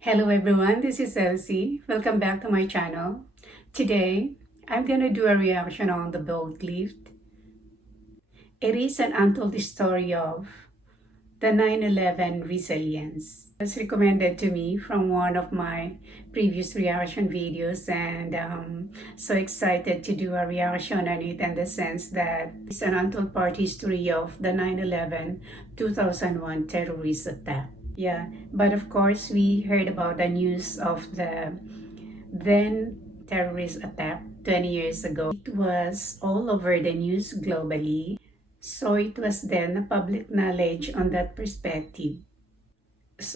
Hello everyone, this is Elsie. Welcome back to my channel. Today, I'm gonna do a reaction on the Boatlift. It is an untold story of the 9/11 resilience. It was recommended to me from one of my previous reaction videos, and so excited to do a reaction on it in the sense that it's an untold part history of the 9/11 2001 terrorist attack. Yeah, but of course, we heard about the news of the then terrorist attack 20 years ago. It was all over the news globally, so it was then a public knowledge on that perspective.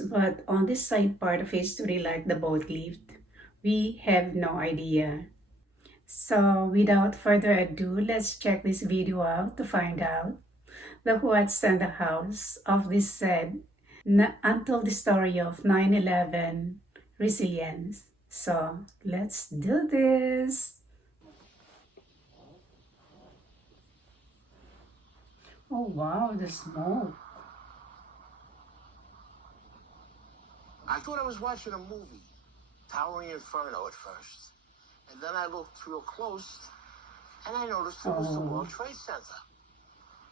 But on this side part of history, like the boat lift, we have no idea. So without further ado, let's check this video out to find out the what's and the hows of this said untold story of 9/11 resilience. So let's do this. Oh wow, the smoke. I thought I was watching a movie, Towering Inferno at first. And then I looked real close, and I noticed it was the World Trade Center.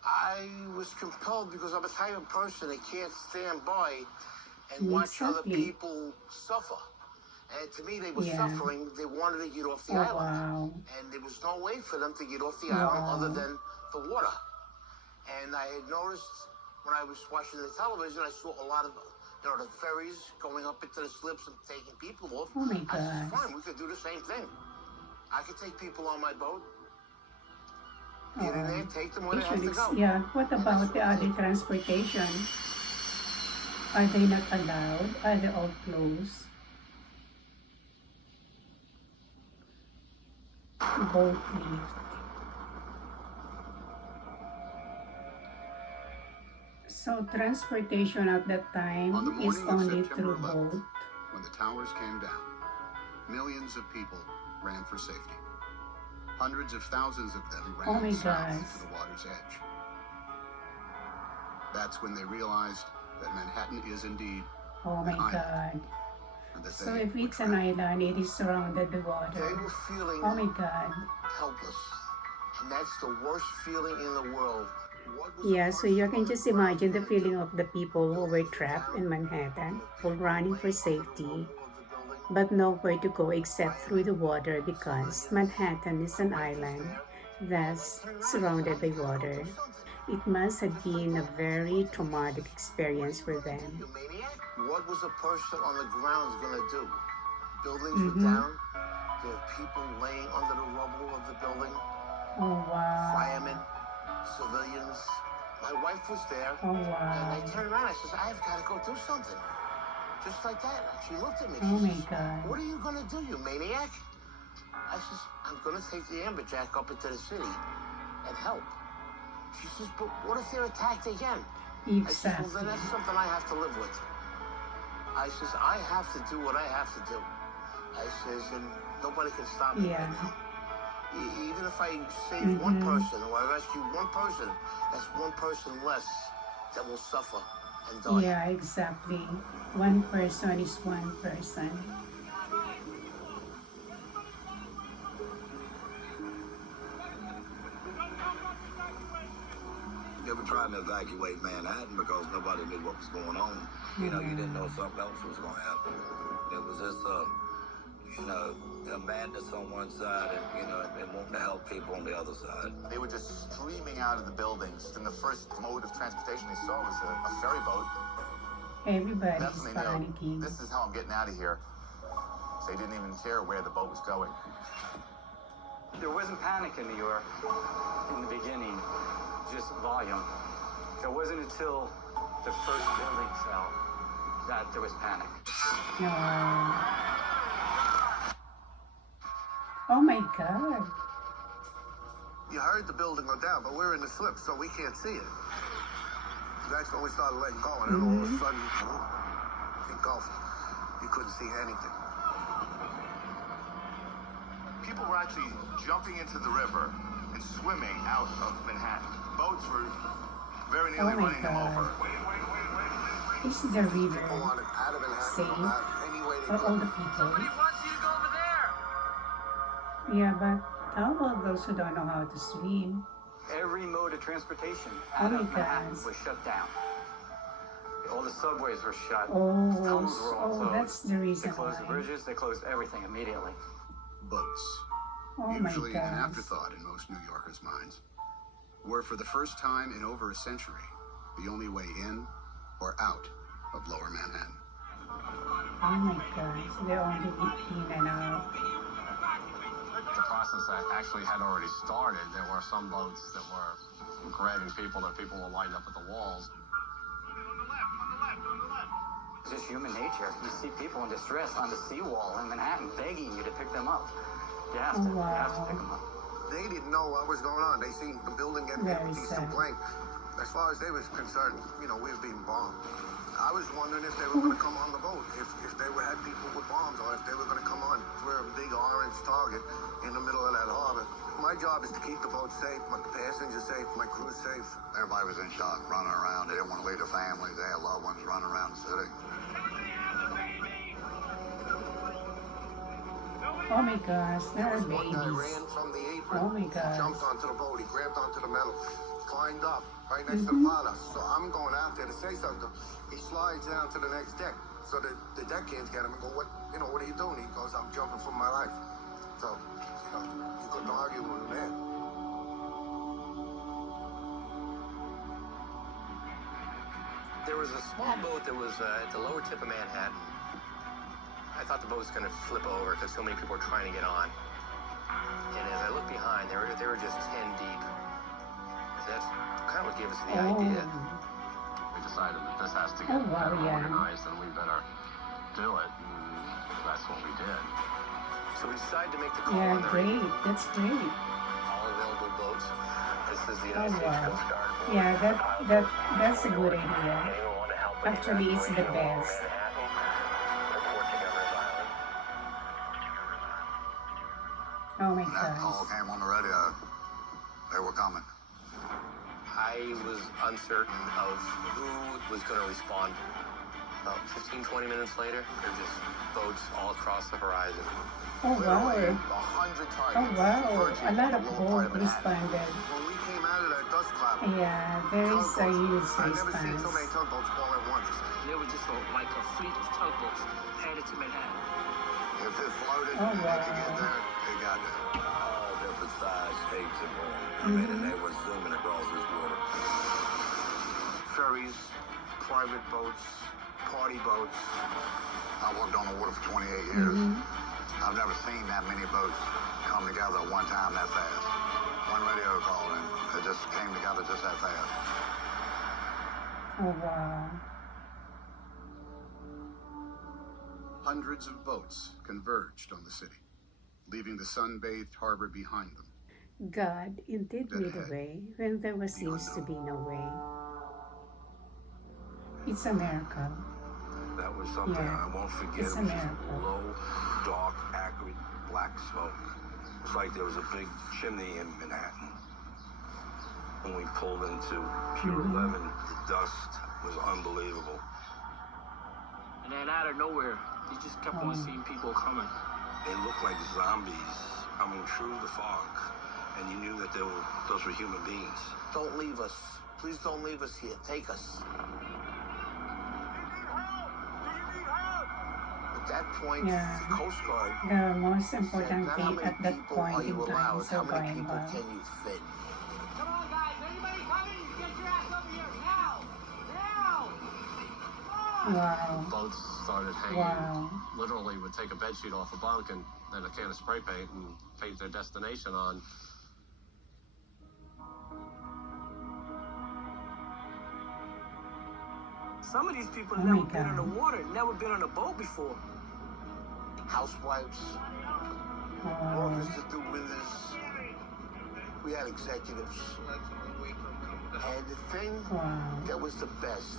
I was compelled because I'm a type of person that can't stand by and watch other people suffer. And to me, they were suffering. They wanted to get off the island. Wow. And there was no way for them to get off the island other than the water. And I had noticed when I was watching the television, I saw a lot of, the ferries going up into the slips and taking people off. Oh my I said, God. fine, we could do the same thing. I could take people on my boat, get in there, take them where they have to go. Yeah, what about the other transportation? Are they not allowed? Are they all closed? Boat lift. So transportation at that time is only through boat. When the towers came down, millions of people ran for safety. Hundreds of thousands of them ran south to the water's edge. That's when they realized that Manhattan is indeed an island. So if it's an island, it is surrounded by water. They were feeling helpless. And that's the worst feeling in the world. Yeah, so you can just imagine the feeling of the people who were trapped in Manhattan, who were running for safety, but nowhere to go except through the water because Manhattan is an island that's surrounded by water. It must have been a very traumatic experience for them. What was a person on the ground going to do? Buildings were down. There were people laying under the rubble of the building. Oh, wow. Firemen, civilians. My wife was there. Oh, wow. And I turned around. I said, I've got to go do something. Just like that. She looked at me. Oh, my says, God. what are you going to do, you maniac? I says, I'm going to take the amberjack up into the city and help. She says, but what if they're attacked again? Exactly. I said, well, then that's something I have to live with. I says, I have to do what I have to do. I says, and nobody can stop me right now. Even if I save one person or I rescue one person, that's one person less that will suffer and die. Yeah, exactly. One person is one person. You ever tried to evacuate Manhattan because nobody knew what was going on? You didn't know something else was going to happen. It was just, a madness on one side and wanting to help people on the other side. They were just streaming out of the buildings, and the first mode of transportation they saw was a ferry boat. Everybody's panicking. This is how I'm getting out of here. So they didn't even care where the boat was going. There wasn't panic in New York in the beginning, just volume. It wasn't until the first building fell that there was panic. No. Oh my God. You heard the building go down, but we're in the slip, so we can't see it. That's when we started letting go, and then all of a sudden, engulfed. You couldn't see anything. People were actually jumping into the river and swimming out of Manhattan. Boats were very nearly running them over. Is the river safe? for all the people. Somebody wants you to go over there. Yeah, but how about those who don't know how to swim? Every mode of transportation out of Manhattan was shut down. All the subways were shut. Tunnels were all closed. That's the reason They closed why. the bridges. They closed everything immediately. Boats, Oh my usually an gosh. afterthought in most New Yorkers' minds, were for the first time in over a century the only way in or out of Lower Manhattan. Oh my gosh, they're only in and out. The process that actually had already started. There were some boats that were grabbing people, that people were lined up at the walls. It's just human nature. You see people in distress on the seawall in Manhattan begging you to pick them up. You have to. You have to pick them up. They didn't know what was going on. They seen the building get Very empty, so sad. blank. As far as they was concerned, we were being bombed. I was wondering if they were going to come on the boat, if they had people with bombs, or if they were going to come on. We're a big orange target in the middle of that harbor. My job is to keep the boat safe, my passengers safe, my crew safe. Everybody was in shock, running around. They didn't want to leave their families. They had loved ones running around the city. Oh my gosh, there are One guy babies. ran from the apron, Oh my gosh. jumped onto the boat, he grabbed onto the metal, climbed up right next to the pilot. So I'm going out there to say something. He slides down to the next deck. So the deckhands get him and go, what are you doing? He goes, I'm jumping for my life. So, you couldn't argue with him there. There was a small boat that was at the lower tip of Manhattan. I thought the boat was going to flip over because so many people were trying to get on. And as I looked behind, they were just 10 deep. That's kind of what gave us the idea. We decided that this has to get Oh, wow, better yeah. organized, and we better do it. And that's what we did. So we decided to make the call Yeah, on the great. That's great. all available boats. This is the Oh United States wow. Coastguard. Yeah, that's a good idea. Anyone want to help with Actually, it's the evacuation of best. Manhattan? Report to Governor's Island. Oh my When that call gosh. came on the radio, they were coming. I was uncertain of who was going to respond. About 15, 20 minutes later, there are just boats all across the horizon. Oh wow. 100 targets. Oh wow. A lot of Lower part boat of Manhattan. responded. When we came out of that dust cloud, Yeah, there is a huge I've never seen so many response. tugboats all at once. There was just like a fleet of tugboats headed to Manhattan. If it floated Oh, and they could get wow. there, it got there. All different size, shapes, and forms. And they were zooming across this water. Ferries, private boats, party boats. I worked on the water for 28 years. I've never seen that many boats come together at one time that fast. One radio call and it just came together just that fast. Oh wow. Hundreds of boats converged on the city, leaving the sun-bathed harbor behind them. God indeed made a way when there was seems to be no way. It's a miracle. That was something Yeah, I won't forget. it's a It was miracle. low, dark, acrid, black smoke. It's like there was a big chimney in Manhattan. When we pulled into Pier 11, the dust was unbelievable. And then out of nowhere, you just kept on seeing people coming. They looked like zombies coming through the fog, and you knew that those were human beings. Don't leave us. Please don't leave us here. Take us. At that point, Yeah. the Coast Guard The most said, important "Not how thing many at that people point are you in time allowed? is How many people survival. can you fit?" Come on, guys. Anybody coming? Get your ass over here now! Now! Wow. Boats started hanging. Wow. Literally would take a bed sheet off a bunk and then a can of spray paint and paint their destination on. Some of these people Oh never my been in the God. water, never been on a boat before. Housewives, Wow. workers that do with us. We had executives. And the thing Wow. that was the best,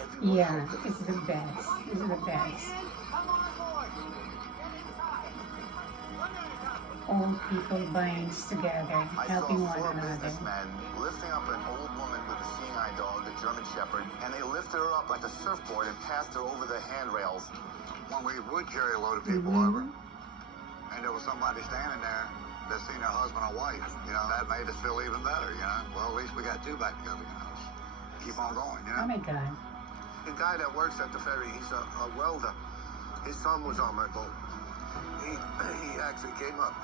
everyone Yeah, felt the it's the best. It's the best. Come on board! Get inside! One at a time. all people binds together, I helping saw one four another. businessmen lifting up an old woman with a seeing eye dog, a German Shepherd, and they lifted her up like a surfboard and passed her over the handrails. When we would carry a load of people over, and there was somebody standing there that seen her husband or wife, that made us feel even better, Well, at least we got two back together, Keep on going, Oh my God. The guy that works at the ferry, he's a welder. His son was on my boat. He actually came up.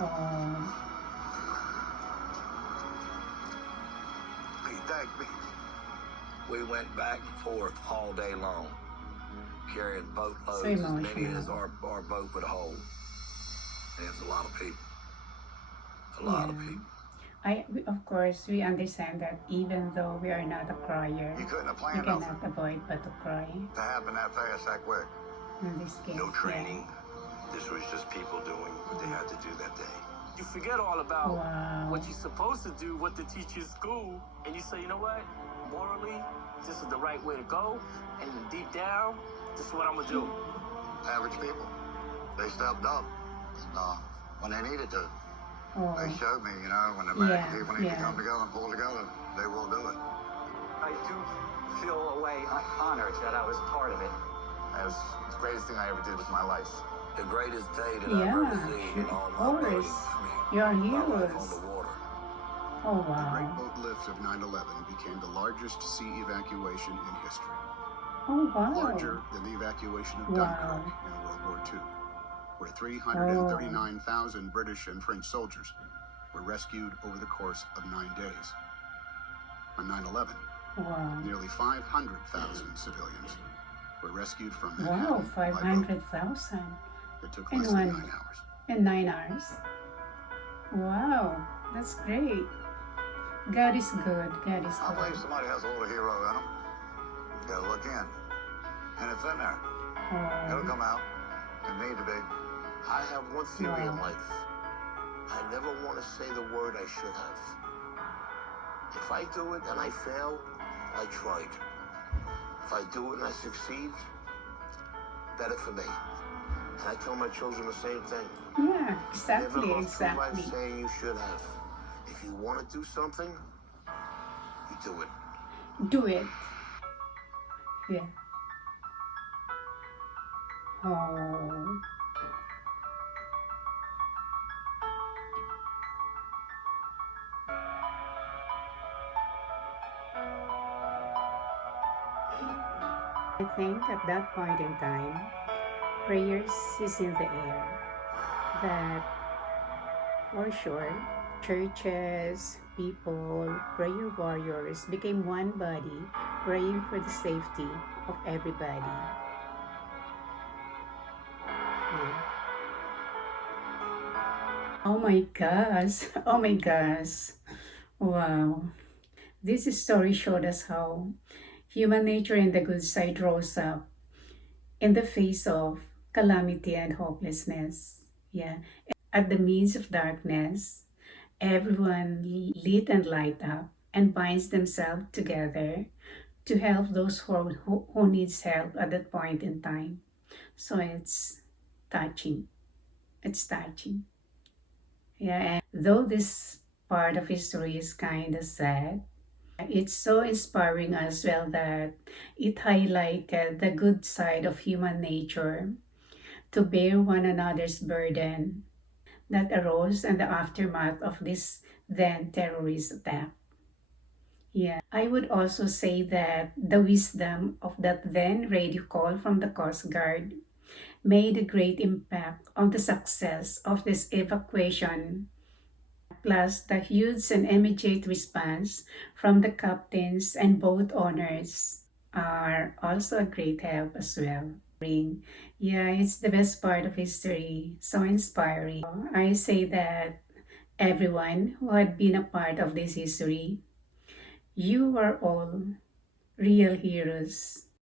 Oh, He thanked me. We went back and forth all day long, carrying boatloads, So as many emotional. as our boat would hold. And it was a lot of people. A lot of people. Of course, we understand that even though we are not a crier, You couldn't have we planned cannot nothing avoid but to cry to happen that fast, that quick. in this case. No training. This was just people doing what they had to do that day. You forget all about Wow. what you're supposed to do, what they teach you in school, and you say, you know what? Morally, this is the right way to go, and deep down, this is what I'm gonna do. Average people, they stepped up when they needed to. Oh, They showed me, when the American Yeah, people need to yeah. come together and pull together, they will do it. I do feel a way honored that I was part of it. It was the greatest thing I ever did with my life. The greatest day that I've yeah, ever seen in all of my boating. course. You're my life heroes. on the water. Oh, The Great wow. Boat Lift of 9/11 became the largest sea evacuation in history, Oh, wow. larger than the evacuation of Wow. Dunkirk in World War II, where 339,000 British and French soldiers were rescued over the course of 9 days. On 9/11, Wow. nearly 500,000 civilians were rescued from Wow, Manhattan by boat. 500,000 It took in less than one- 9 hours. in 9 hours. Wow, that's great. God is good. God is I believe good. somebody has a little hero in them. You gotta look in. And it's in there. It'll Oh, come out. It need to be. I have one theory in Wow. life. I never want to say the word I should have. If I do it and I fail, I tried. If I do it and I succeed, better for me. And I tell my children the same thing. yeah, Never exactly, go through life exactly. saying you should have. If you want to do something, you do it. Do it. Yeah. Oh, I think at that point in time, prayers is in the air. That for sure, churches, people, prayer warriors became one body, praying for the safety of everybody. Yeah. Oh my gosh! Oh my gosh! Wow! This story showed us how human nature and the good side rose up in the face of calamity and hopelessness. Yeah. At the midst of darkness, everyone lit and light up and binds themselves together to help those who needs help at that point in time. So it's touching. It's touching. Yeah, and though this part of history is kind of sad, it's so inspiring as well that it highlighted the good side of human nature to bear one another's burden that arose in the aftermath of this then terrorist attack. Yeah, I would also say that the wisdom of that then radio call from the Coast Guard made a great impact on the success of this evacuation, plus the huge and immediate response from the captains and boat owners are also a great help as well. Yeah, it's the best part of history, so inspiring. I say that everyone who had been a part of this history, you are all real heroes.